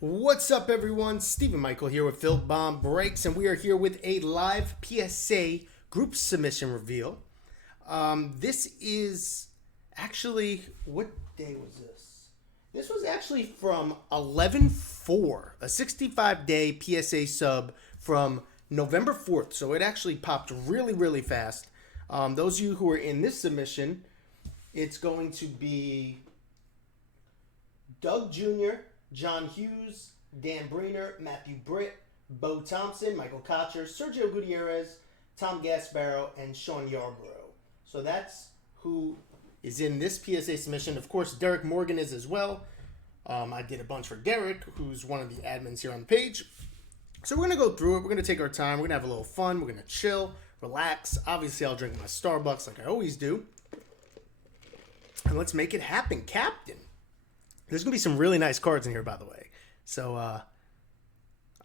What's up, everyone? Stephen Michael here with FIlthbomb Breaks, and we are here with a live PSA group submission reveal. This is actually, what day was this? This was actually from 11/4, a 65-day PSA sub from November 4th. So it actually popped really, really fast. Those of you who are in this submission, it's going to be Doug Jr., John Hughes, Dan Breener, Matthew Britt, Bo Thompson, Michael Kocher, Sergio Gutierrez, Tom Gasparo, and Sean Yarborough. So that's who is in this PSA submission. Of course, Derek Morgan is as well. I did a bunch for Derek, who's one of the admins here on the page. So we're going to go through it. We're going to take our time. We're going to have a little fun. We're going to chill, relax. Obviously, I'll drink my Starbucks like I always do. And let's make it happen, Captain. There's going to be some really nice cards in here, by the way. So,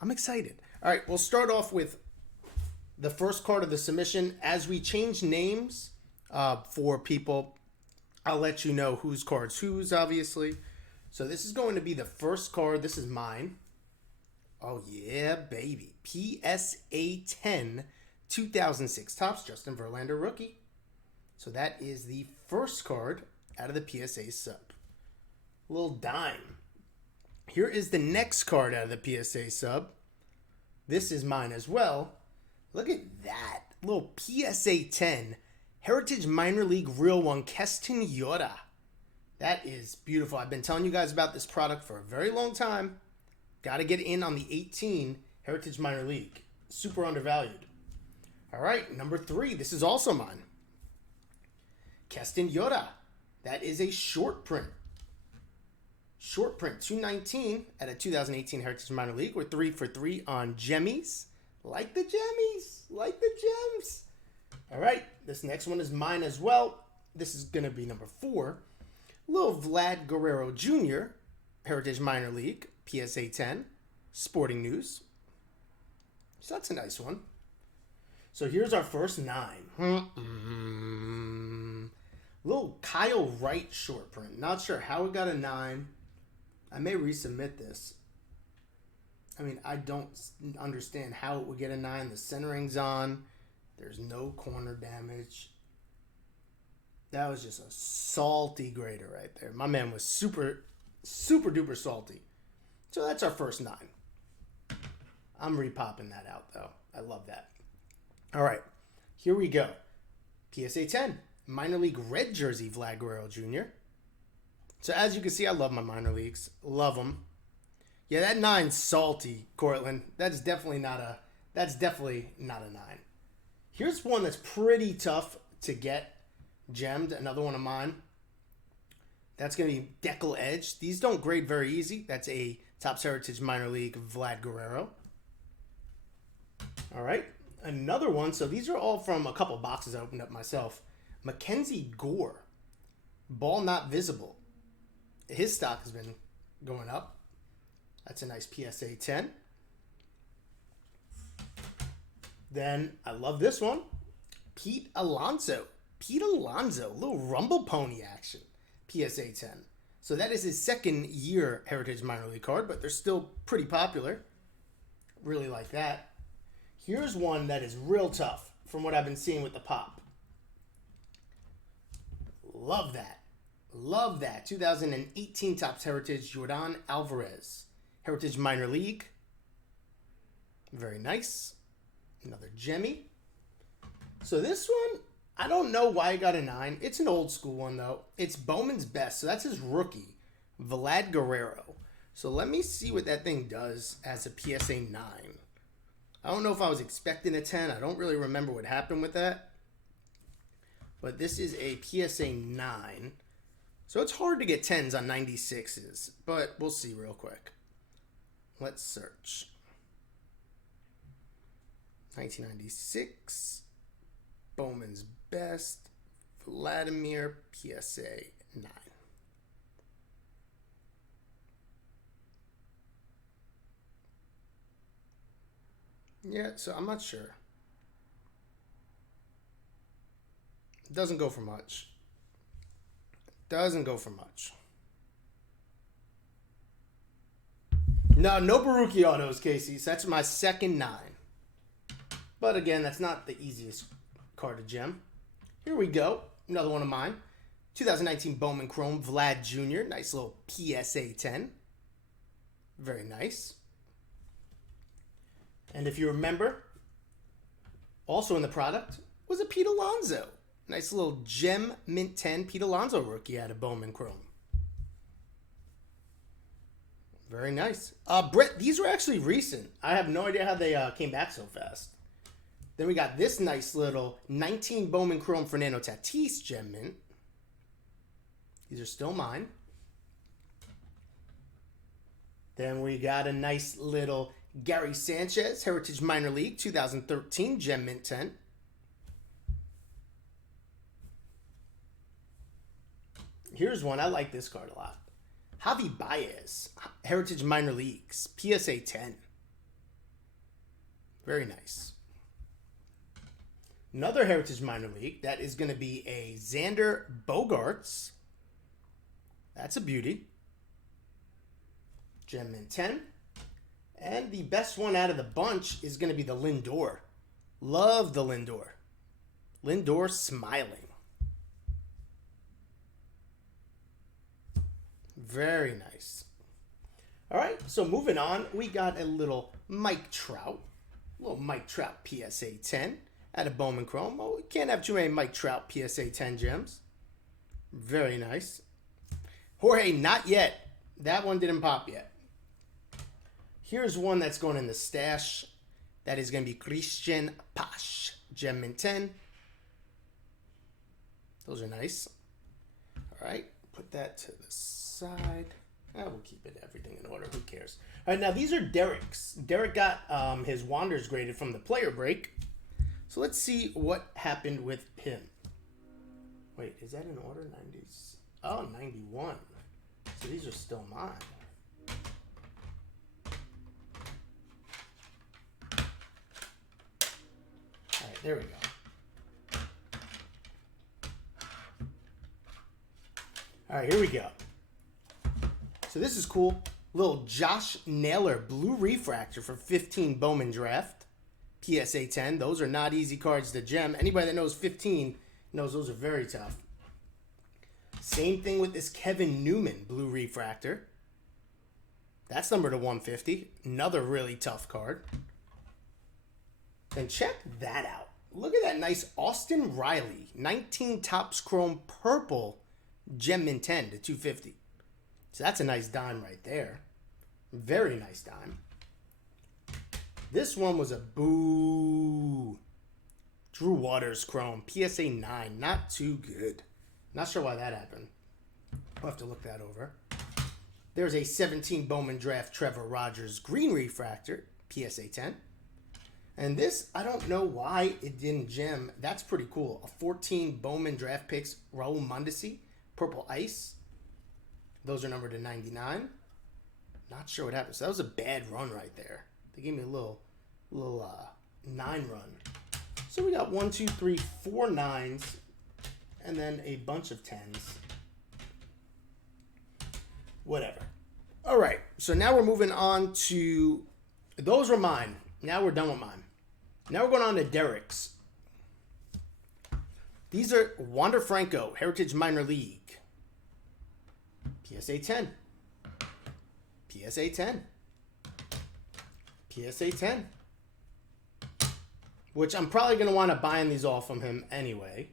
I'm excited. All right, we'll start off with the first card of the submission. As we change names for people, I'll let you know whose card's whose, obviously. So this is going to be the first card. This is mine. Oh, yeah, baby. PSA 10, 2006 Topps, Justin Verlander rookie. So that is the first card out of the PSA sub. Little dime. Here is the next card out of the PSA sub. This is mine as well. Look at that. Little PSA 10 Heritage Minor League Real One Keston Hiura. That is beautiful. I've been telling you guys about this product for a very long time. Got to get in on the 18 Heritage Minor League. Super undervalued. All right, number 3. This is also mine. Keston Hiura. That is a short print. Short print, 219 at a 2018 Heritage Minor League. We're 3 for 3 on Gemmies. Like the Gemmies. Like the gems. All right, this next one is mine as well. This is going to be number 4. Little Vlad Guerrero Jr., Heritage Minor League, PSA 10, Sporting News. So that's a nice one. So here's our first 9. Little Kyle Wright short print. Not sure how it got a 9. I may resubmit this. I mean, I don't understand how it would get a 9. The centering's on. There's no corner damage. That was just a salty grader right there. My man was super, super duper salty. So that's our first 9. I'm repopping that out, though. I love that. All right, here we go. PSA 10, minor league red jersey, Vlad Guerrero Jr. So as you can see, I love my minor leagues. Love them. Yeah, that 9's salty, Cortland. That's definitely not a 9. Here's one that's pretty tough to get gemmed. Another one of mine. That's going to be Deckle Edge. These don't grade very easy. That's a Topps Heritage Minor League Vlad Guerrero. All right. Another one. So these are all from a couple boxes I opened up myself. Mackenzie Gore. Ball not visible. His stock has been going up. That's a nice PSA 10. Then I love this one. Pete Alonso. Pete Alonso. Little Rumble Pony action. PSA 10. So that is his second year Heritage Minor League card, but they're still pretty popular. Really like that. Here's one that is real tough from what I've been seeing with the pop. Love that. Love that. 2018 Topps Heritage Jordan Alvarez. Heritage Minor League. Very nice. Another Gemmy. So this one, I don't know why I got a 9. It's an old school one, though. It's Bowman's Best. So that's his rookie, Vlad Guerrero. So let me see what that thing does as a PSA 9. I don't know if I was expecting a 10. I don't really remember what happened with that. But this is a PSA 9. So it's hard to get 10s on 96s. But we'll see real quick. Let's search. 1996. Bowman's Best. Vladimir PSA 9. Yeah, so I'm not sure. Doesn't go for much. No Baruki autos, Casey. So that's my second 9. But again, that's not the easiest card to gem. Here we go. Another one of mine. 2019 Bowman Chrome Vlad Jr. Nice little PSA 10. Very nice. And if you remember, also in the product was a Pete Alonso. Nice little gem mint 10 Pete Alonso rookie out of Bowman Chrome. Very nice. Brett, these were actually recent. I have no idea how they came back so fast. Then we got this nice little 19 Bowman Chrome Fernando Tatis gem mint. These are still mine. Then we got a nice little Gary Sanchez Heritage Minor League 2013 gem mint 10. Here's one. I like this card a lot. Javi Baez Heritage Minor Leagues PSA 10. Very nice. Another Heritage Minor League. That is going to be a Xander Bogaerts. That's a beauty. Gem mint 10. And the best one out of the bunch is going to be the Lindor. Love the Lindor. Lindor smiling. Very nice. All right, so moving on, we got a little Mike Trout. A little Mike Trout PSA 10 out of Bowman Chrome. Oh, we can't have too many Mike Trout PSA 10 gems. Very nice. Jorge, not yet. That one didn't pop yet. Here's one that's going in the stash. That is going to be Christian Pash. Gem mint 10. Those are nice. All right, put that to the side. We'll keep everything in order. Who cares? All right, now these are Derek's. Derek got his Wanders graded from the player break. So let's see what happened with him. Wait, is that in order? 90s. Oh, 91. So these are still mine. All right, there we go. All right, here we go. So this is cool. Little Josh Naylor blue refractor for 15 Bowman draft. PSA 10. Those are not easy cards to gem. Anybody that knows 15 knows those are very tough. Same thing with this Kevin Newman blue refractor. That's numbered to 150. Another really tough card. Then check that out. Look at that nice Austin Riley 19 Topps Chrome purple gem mint 10 to 250. So that's a nice dime right there. Very nice dime. This one was a boo. Drew Waters Chrome PSA 9. Not too good. Not sure why that happened. I'll have to look that over. There's a 17 Bowman draft Trevor Rogers green refractor PSA 10. And this, I don't know why it didn't gem. That's pretty cool. A 14 Bowman draft picks Raul Mondesi purple ice. Those are numbered to 99. Not sure what happened. So that was a bad run right there. They gave me a little 9 run. So we got 1, 2, 3, 4 9s, and then a bunch of 10s. Whatever. All right. So now we're moving on to, those were mine. Now we're done with mine. Now we're going on to Derek's. These are Wander Franco Heritage Minor League. PSA 10. PSA 10. PSA 10. Which I'm probably going to want to buy these all from him anyway.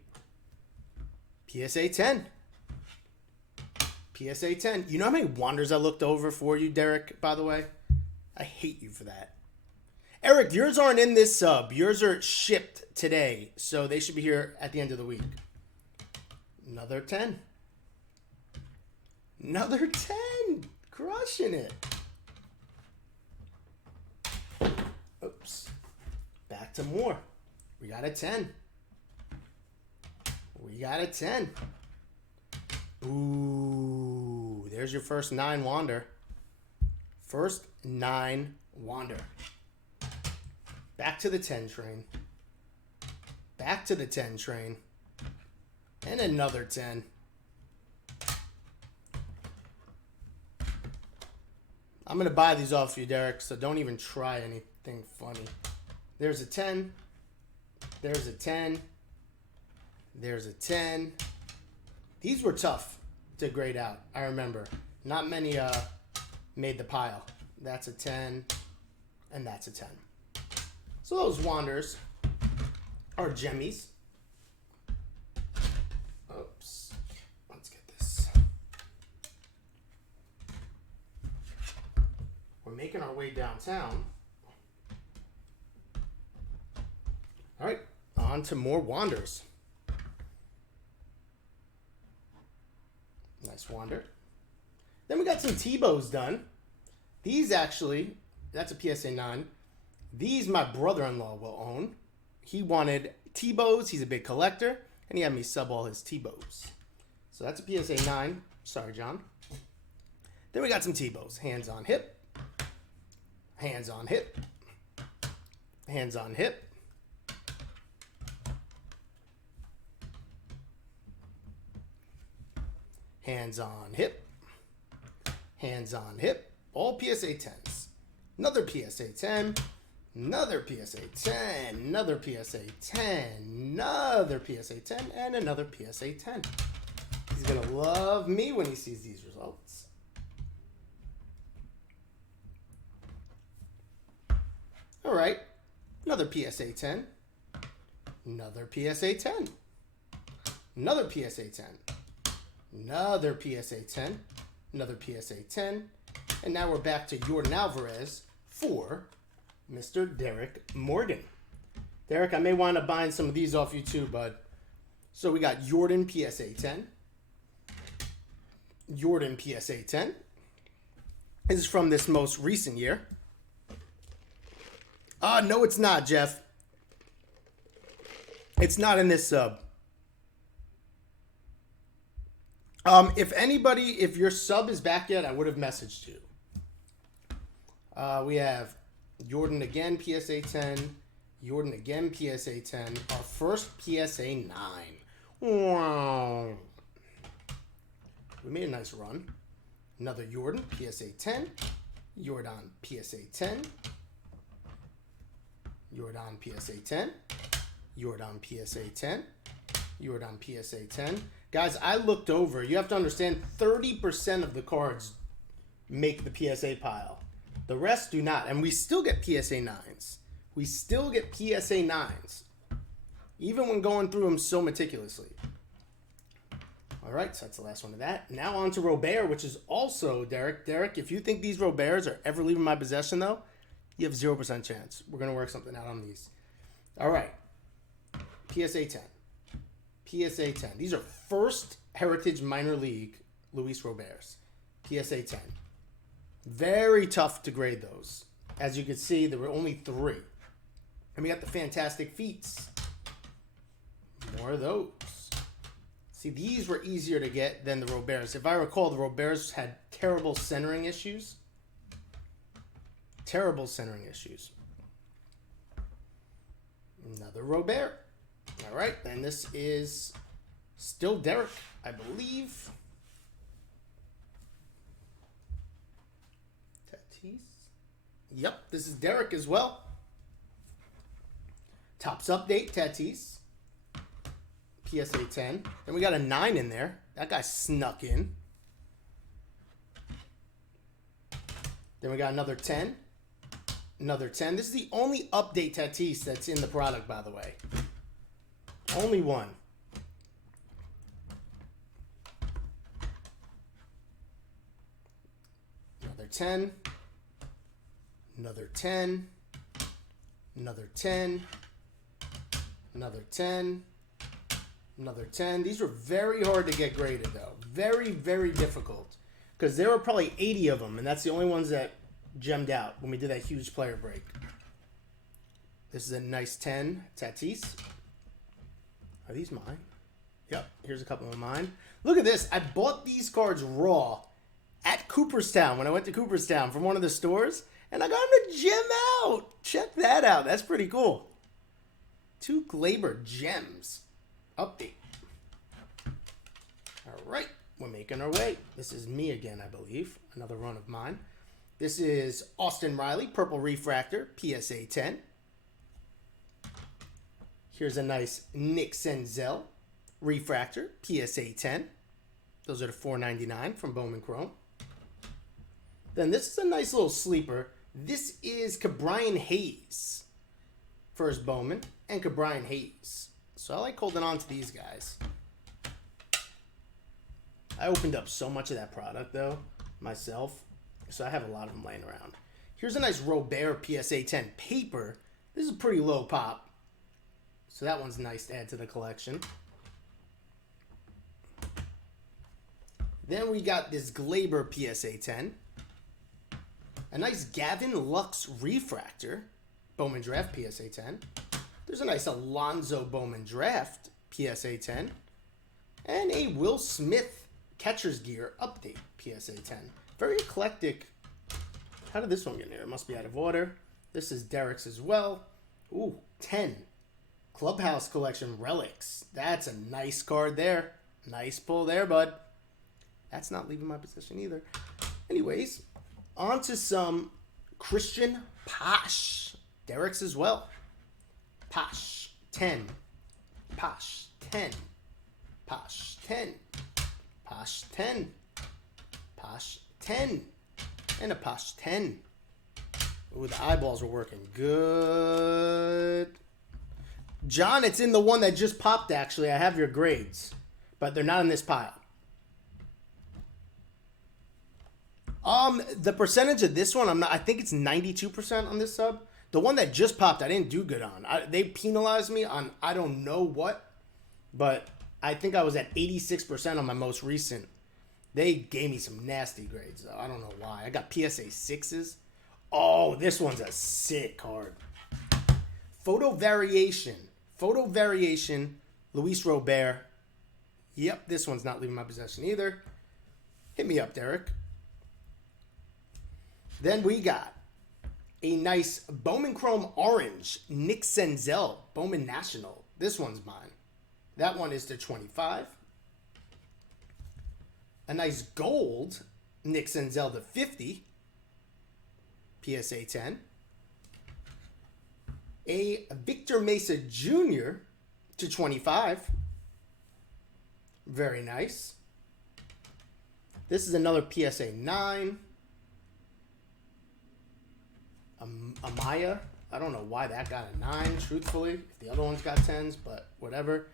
PSA 10. PSA 10. You know how many Wanders I looked over for you, Derek, by the way? I hate you for that. Eric, yours aren't in this sub. Yours are shipped today, so they should be here at the end of the week. Another 10. Another 10. Crushing it. Oops. Back to more. We got a 10. We got a 10. Ooh. There's your first 9 Wander. First 9 Wander. Back to the 10 train. Back to the 10 train. And another 10. I'm going to buy these off you, Derek, so don't even try anything funny. There's a 10. There's a 10. There's a 10. These were tough to grade out, I remember. Not many made the pile. That's a 10, and that's a 10. So those Wanders are gemmies. Oops. Let's get this. We're making our way downtown. All right, on to more Wanders. Nice Wander. Then we got some Tebows done. These actually, that's a PSA 9. These my brother-in-law will own. He wanted Tebows. He's a big collector. And he had me sub all his Tebows. So that's a PSA 9. Sorry, John. Then we got some Tebows. Hands on hip. Hands on hip. Hands on hip. Hands on hip. Hands on hip. All PSA 10s. Another PSA 10. Another PSA 10. Another PSA 10. Another PSA 10. And another PSA 10. He's going to love me when he sees these results. All right. Another PSA 10. Another PSA 10. Another PSA 10. Another PSA 10. Another PSA 10. And now we're back to Jordan Alvarez for Mr. Derek Morgan. Derek, I may wind up buying some of these off you too, bud. So we got Jordan PSA 10. Jordan PSA 10. This is from this most recent year. No, it's not, Jeff. It's not in this sub. If your sub is back yet, I would have messaged you. We have Jordan again, PSA 10. Jordan again, PSA 10. Our first PSA 9. Wow. We made a nice run. Another Jordan, PSA 10. Jordan, PSA 10. Jordan, PSA 10. Jordan, PSA 10. Jordan, PSA 10. Guys, I looked over. You have to understand, 30% of the cards make the PSA pile. The rest do not. And we still get PSA 9s. We still get PSA 9s. Even when going through them so meticulously. All right, so that's the last one of that. Now on to Robert, which is also Derek. Derek, if you think these Roberts are ever leaving my possession, though, you have 0% chance. We're going to work something out on these. All right. PSA 10. PSA 10. These are first Heritage Minor League Luis Roberts. PSA 10. Very tough to grade those. As you can see, there were only 3. And we got the Fantastic Feats. More of those. See, these were easier to get than the Roberts. If I recall, the Roberts had terrible centering issues. Terrible centering issues. Another Robert. All right, and this is still Derek, I believe. Tatis. Yep, this is Derek as well. Topps update, Tatis. PSA 10. And we got a 9 in there. That guy snuck in. Then we got another 10. Another 10. This is the only update Tatis that's in the product, by the way. Only one. Another 10. Another 10. Another 10. Another 10. Another 10. These were very hard to get graded, though. Very, very difficult. Because there were probably 80 of them, and that's the only ones that gemmed out when we did that huge player break. This is a nice 10. Tatis. Are these mine? Yep. Here's a couple of mine. Look at this. I bought these cards raw at Cooperstown when I went to Cooperstown from one of the stores, and I got them to gem out. Check that out. That's pretty cool. 2 Glaber gems. Update. All right. We're making our way. This is me again, I believe. Another run of mine. This is Austin Riley, Purple Refractor, PSA 10. Here's a nice Nick Senzel Refractor, PSA 10. Those are the $4.99 from Bowman Chrome. Then this is a nice little sleeper. This is Cabrian Hayes. First Bowman and Cabrian Hayes. So I like holding on to these guys. I opened up so much of that product, though, myself. So I have a lot of them laying around. Here's a nice Robert PSA 10 paper. This is a pretty low pop. So that one's nice to add to the collection. Then we got this Glaber PSA 10. A nice Gavin Lux Refractor. Bowman Draft PSA 10. There's a nice Alonzo Bowman Draft PSA 10. And a Will Smith Catcher's Gear Update PSA 10. Very eclectic. How did this one get in here? It must be out of order. This is Derek's as well. Ooh, 10. Clubhouse Collection Relics. That's a nice card there. Nice pull there, bud. That's not leaving my possession either. Anyways, on to some Christian Posh. Derek's as well. Posh, 10. Posh, 10. Posh, 10. Posh, 10. Posh, 10. And a Posh 10. Ooh, the eyeballs are working good. John, it's in the one that just popped, actually. I have your grades, but they're not in this pile. The percentage of this one, I think it's 92% on this sub. The one that just popped, I didn't do good on. They penalized me on I don't know what, but I think I was at 86% on my most recent. They gave me some nasty grades, though. I don't know why. I got PSA 6s. Oh, this one's a sick card. Photo Variation. Photo Variation, Luis Robert. Yep, this one's not leaving my possession either. Hit me up, Derek. Then we got a nice Bowman Chrome Orange, Nick Senzel, Bowman National. This one's mine. That one is to 25. A nice gold, Nick Senzel to 50. PSA 10. A Victor Mesa Jr. to 25. Very nice. This is another PSA 9. Amaya. I don't know why that got a 9, truthfully. If the other one's got 10s, but whatever.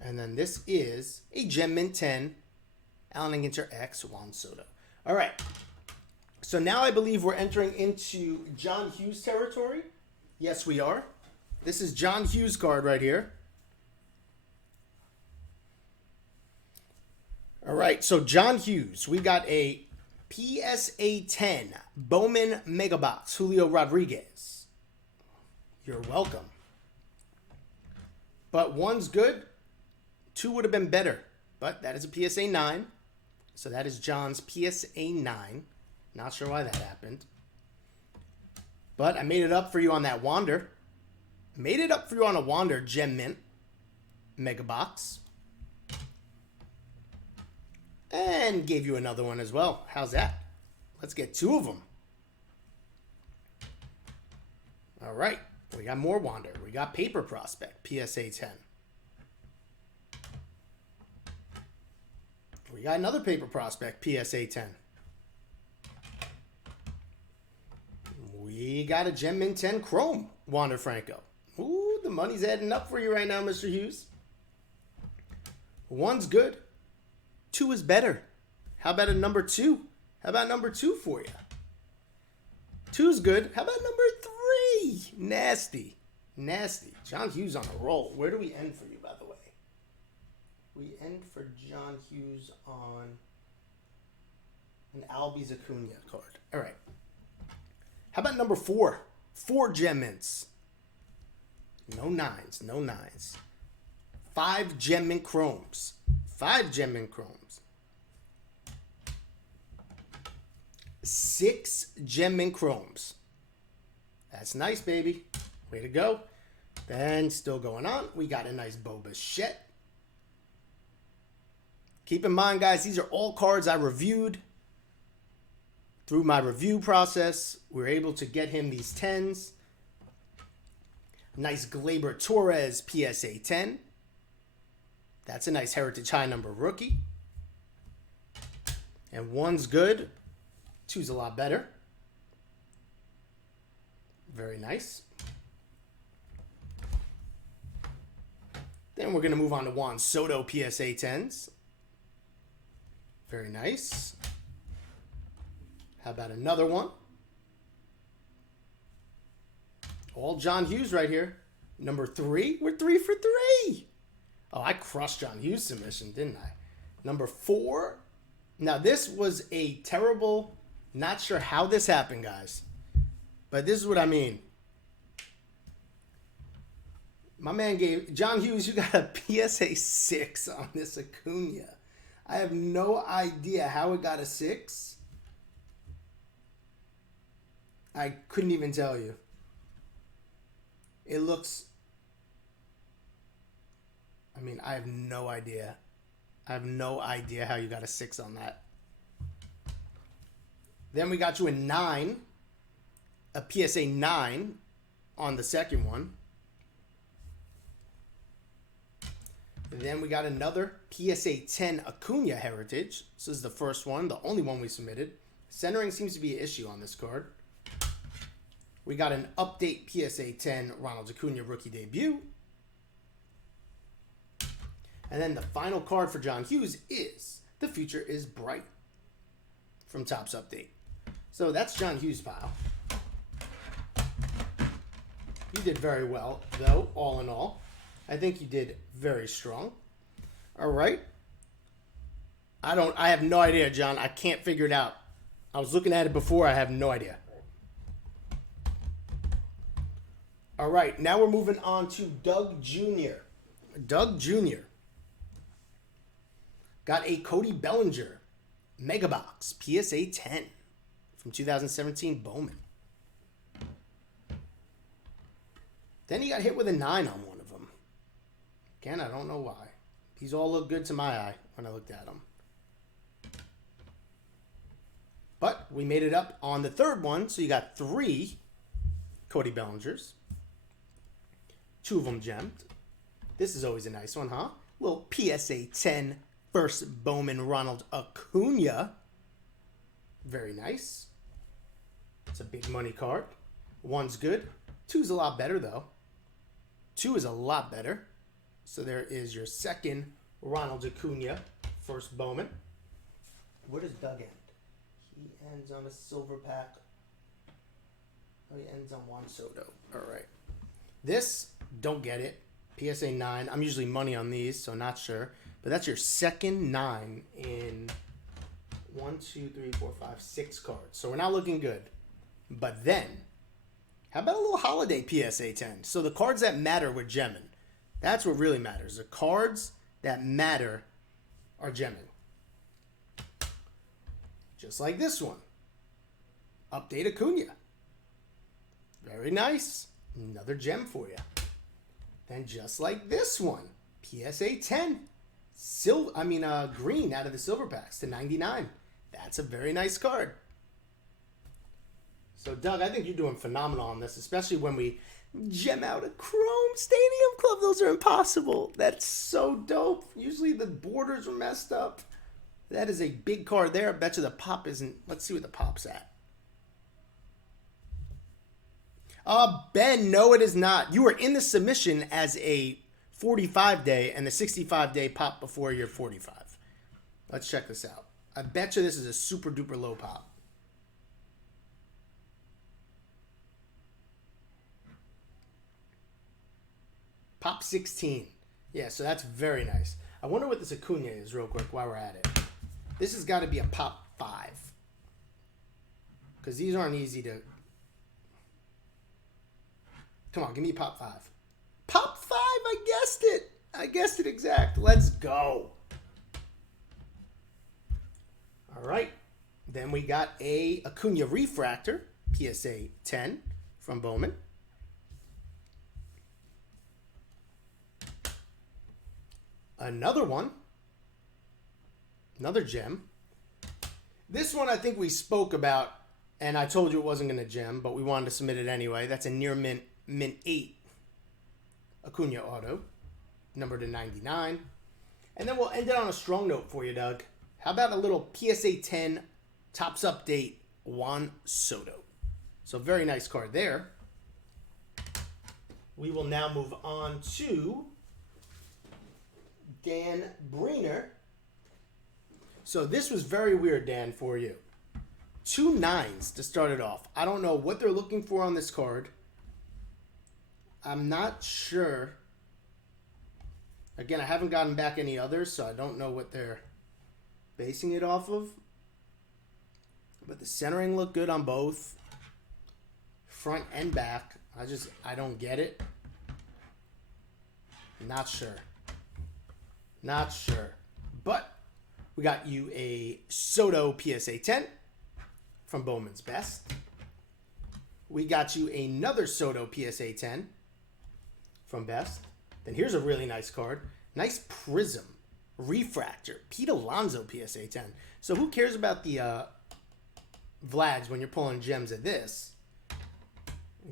And then this is a Gem Mint 10. Allen Ginter X Juan Soto. All right. So now I believe we're entering into John Hughes territory. Yes, we are. This is John Hughes card right here. All right. So John Hughes, we got a PSA 10 Bowman Mega Box Julio Rodriguez. You're welcome. But one's good. 2 would have been better. But that is a PSA 9. So that is John's PSA 9. Not sure why that happened. But I made it up for you on that Wander. Made it up for you on a Wander Gem Mint Mega Box. And gave you another one as well. How's that? Let's get 2 of them. All right. We got more Wander. We got Paper Prospect, PSA 10. We got another Paper Prospect, PSA 10. We got a Gem Mint 10 Chrome, Wander Franco. Ooh, the money's adding up for you right now, Mr. Hughes. 1's good. 2 is better. How about a number 2? How about number 2 for you? 2's good. How about number 3? Nasty. Nasty. John Hughes on a roll. Where do we end for you, by the way? We end for John Hughes on an Albies Acuna card. All right. How about number 4? 4 Gem Mints. No 9s. No 9s. 5 Gem Mint Chromes. 5 Gem Mint Chromes. 6 Gem Mint Chromes. That's nice, baby. Way to go. Then, still going on, we got a nice Bo Bichette. Keep in mind, guys, these are all cards I reviewed. through my review process, we were able to get him these 10s. Nice Gleyber Torres PSA 10. That's a nice Heritage High number rookie. And 1's good. 2's a lot better. Very nice. Then we're going to move on to Juan Soto PSA 10s. Very nice. How about another one? All John Hughes right here. Number 3. We're 3 for 3. Oh, I crushed John Hughes' submission, didn't I? Number 4. Now, this was a terrible... Not sure how this happened, guys. But this is what I mean. My man gave... John Hughes, you got a PSA 6 on this Acuna. I have no idea how it got a 6. I couldn't even tell you. It looks... I mean, I have no idea. I have no idea how you got a 6 on that. Then we got you a 9. A PSA 9 on the second one. Then we got another PSA 10 Acuna Heritage. This is the first one, the only one we submitted. Centering seems to be an issue on this card. We got an update PSA 10 Ronald Acuna rookie debut. And then the final card for John Hughes is The Future is Bright from Topps Update. So that's John Hughes' pile. You did very well, though, all in all. I think you did very strong. All right. I have no idea, John. I can't figure it out. I was looking at it before. I have no idea. All right. Now we're moving on to Doug Jr. Doug Jr. got a Cody Bellinger Mega Box PSA 10 from 2017 Bowman. Then he got hit with a 9 on one of them. Again, I don't know why. These all look good to my eye when I looked at them. But we made it up on the third one, so you got 3 Cody Bellingers. 2 of them gemmed. This is always a nice one, huh? Little PSA 10 first Bowman Ronald Acuna. Very nice. It's a big money card. 1's good. 2's a lot better, though. 2 is a lot better. So there is your second Ronald Acuna first Bowman. Where does Doug end? He ends on a silver pack. Oh, he ends on Juan Soto. All right. This, don't get it. PSA 9. I'm usually money on these, so not sure. But that's your second 9 in 1, 2, 3, 4, 5, 6 cards. So we're not looking good. But then, how about a little holiday PSA 10? So the cards that matter with gemming. That's what really matters. The cards that matter are gemming. Just like this one. Update Acuna. Very nice. Another gem for you. Then just like this one. PSA 10. Green out of the silver packs to 99. That's a very nice card. So, Doug, I think you're doing phenomenal on this, especially when we gem out a Chrome Stadium Club. Those are impossible. That's so dope. Usually the borders are messed up. That is a big card there. I bet you the pop isn't. Let's see what the pop's at. Ben, no, it is not. You were in the submission as a 45-day and the 65-day pop before your 45. Let's check this out. I bet you this is a super duper low pop. Pop 16. Yeah, so that's very nice. I wonder what this Acuna is real quick while we're at it. This has got to be a pop 5. Because these aren't easy to... Come on, give me a pop 5. Pop 5, I guessed it. I guessed it exact. Let's go. All right. Then we got a Acuna Refractor, PSA 10 from Bowman. Another one. Another gem. This one I think we spoke about, and I told you it wasn't going to gem, but we wanted to submit it anyway. That's a near mint 8 Acuna auto, number to 99. And then we'll end it on a strong note for you, Doug. How about a little PSA 10 Topps Update Juan Soto? So very nice card there. We will now move on to Dan Breener. So this was very weird, Dan, for you. 2 9s to start it off. I don't know what they're looking for on this card. I'm not sure. Again, I haven't gotten back any others, so I don't know what they're basing it off of. But the centering looked good on both. Front and back. I don't get it. Not sure. Not sure. But we got you a Soto PSA 10 from Bowman's Best. We got you another Soto PSA 10 from Best. Then here's a really nice card. Nice Prism Refractor Pete Alonso PSA 10. So who cares about the Vlads when you're pulling gems of this?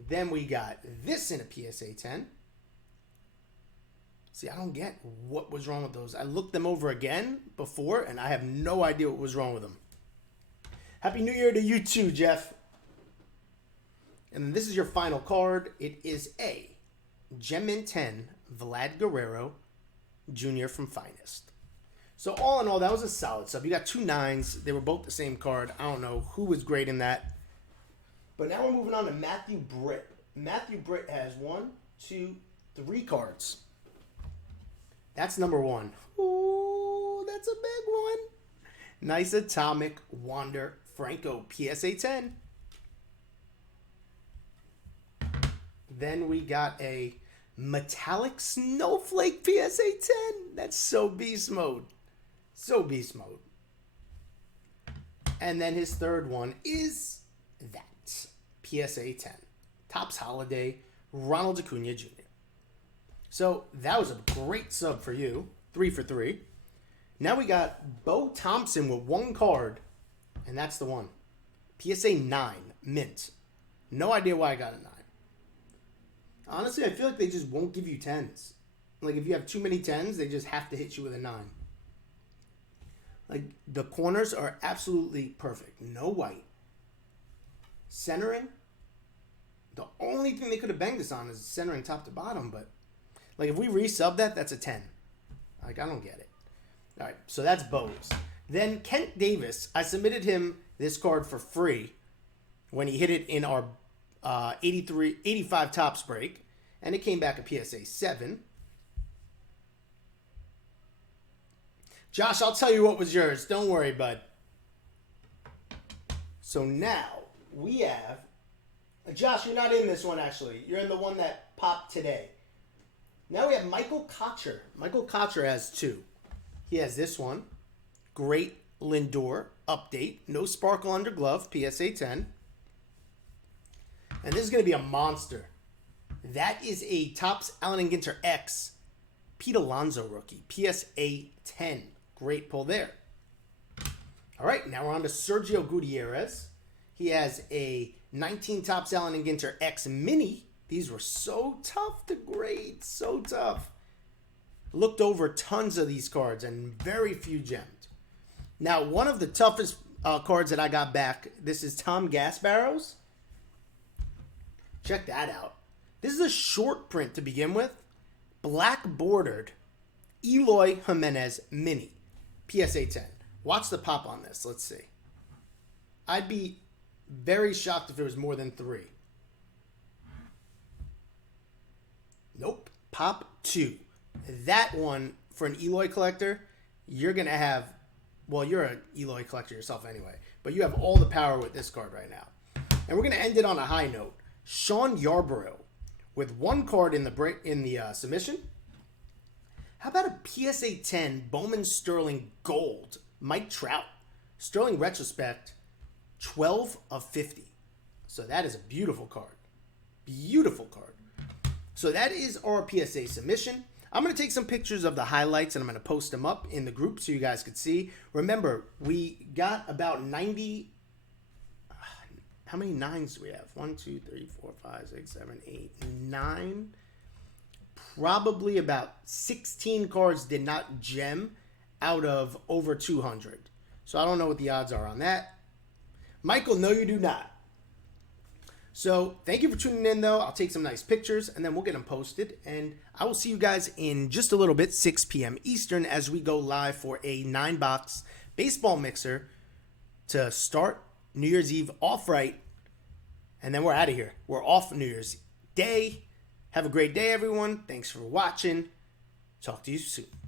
Then we got this in a PSA 10. See, I don't get what was wrong with those. I looked them over again before, and I have no idea what was wrong with them. Happy New Year to you too, Jeff. And then this is your final card. It is a Gem in 10 Vlad Guerrero Jr. from Finest. So all in all, that was a solid sub. You got 2 9s. They were both the same card. I don't know who was great in that. But now we're moving on to Matthew Britt. Matthew Britt has 1, 2, 3 cards. That's number 1. Ooh, that's a big one. Nice Atomic Wander Franco PSA 10. Then we got a Metallic Snowflake PSA 10. That's so beast mode. So beast mode. And then his third one is that. PSA 10. Topps Holiday Ronald Acuna Jr. So that was a great sub for you. 3 for 3. Now we got Bo Thompson with 1 card. And that's the one. PSA 9. Mint. No idea why I got a 9. Honestly, I feel like they just won't give you 10s. Like, if you have too many 10s, they just have to hit you with a 9. Like, the corners are absolutely perfect. No white. Centering. The only thing they could have banged this on is centering top to bottom, but, like, if we resub that, that's a 10. Like, I don't get it. All right, so that's Bo's. Then Kent Davis, I submitted him this card for free when he hit it in our 85 Topps break, and it came back a PSA 7. Josh, I'll tell you what was yours. Don't worry, bud. So now we have... Josh, you're not in this one, actually. You're in the one that popped today. Now we have Michael Kocher. Michael Kocher has 2. He has this one. Great Lindor update. No sparkle under glove. PSA 10. And this is going to be a monster. That is a Topps Allen & Ginter X Pete Alonso rookie. PSA 10. Great pull there. All right, now we're on to Sergio Gutierrez. He has a 19 Topps Allen & Ginter X Mini. These were so tough to grade. So tough. Looked over tons of these cards and very few gemmed. Now, one of the toughest cards that I got back, this is Tom Gasbarrow's. Check that out. This is a short print to begin with. Black bordered Eloy Jimenez Mini. PSA 10. Watch the pop on this. Let's see. I'd be very shocked if it was more than 3. Nope. Pop 2. That one, for an Eloy collector, you're going to have... Well, you're an Eloy collector yourself anyway. But you have all the power with this card right now. And we're going to end it on a high note. Sean Yarborough with 1 card in the submission. How about a PSA 10 Bowman Sterling Gold Mike Trout Sterling Retrospect 12 of 50. So that is a beautiful card. Beautiful card. So that is our PSA submission. I'm going to take some pictures of the highlights and I'm going to post them up in the group so you guys could see. Remember, we got about 90. How many nines do we have? 1, 2, 3, 4, 5, 6, 7, 8, 9. Probably about 16 cards did not gem out of over 200. So I don't know what the odds are on that. Michael, no, you do not. So thank you for tuning in, though. I'll take some nice pictures, and then we'll get them posted. And I will see you guys in just a little bit, 6 p.m. Eastern, as we go live for a 9-box baseball mixer to start New Year's Eve off right. And then we're out of here. We're off New Year's Day. Have a great day, everyone. Thanks for watching. Talk to you soon.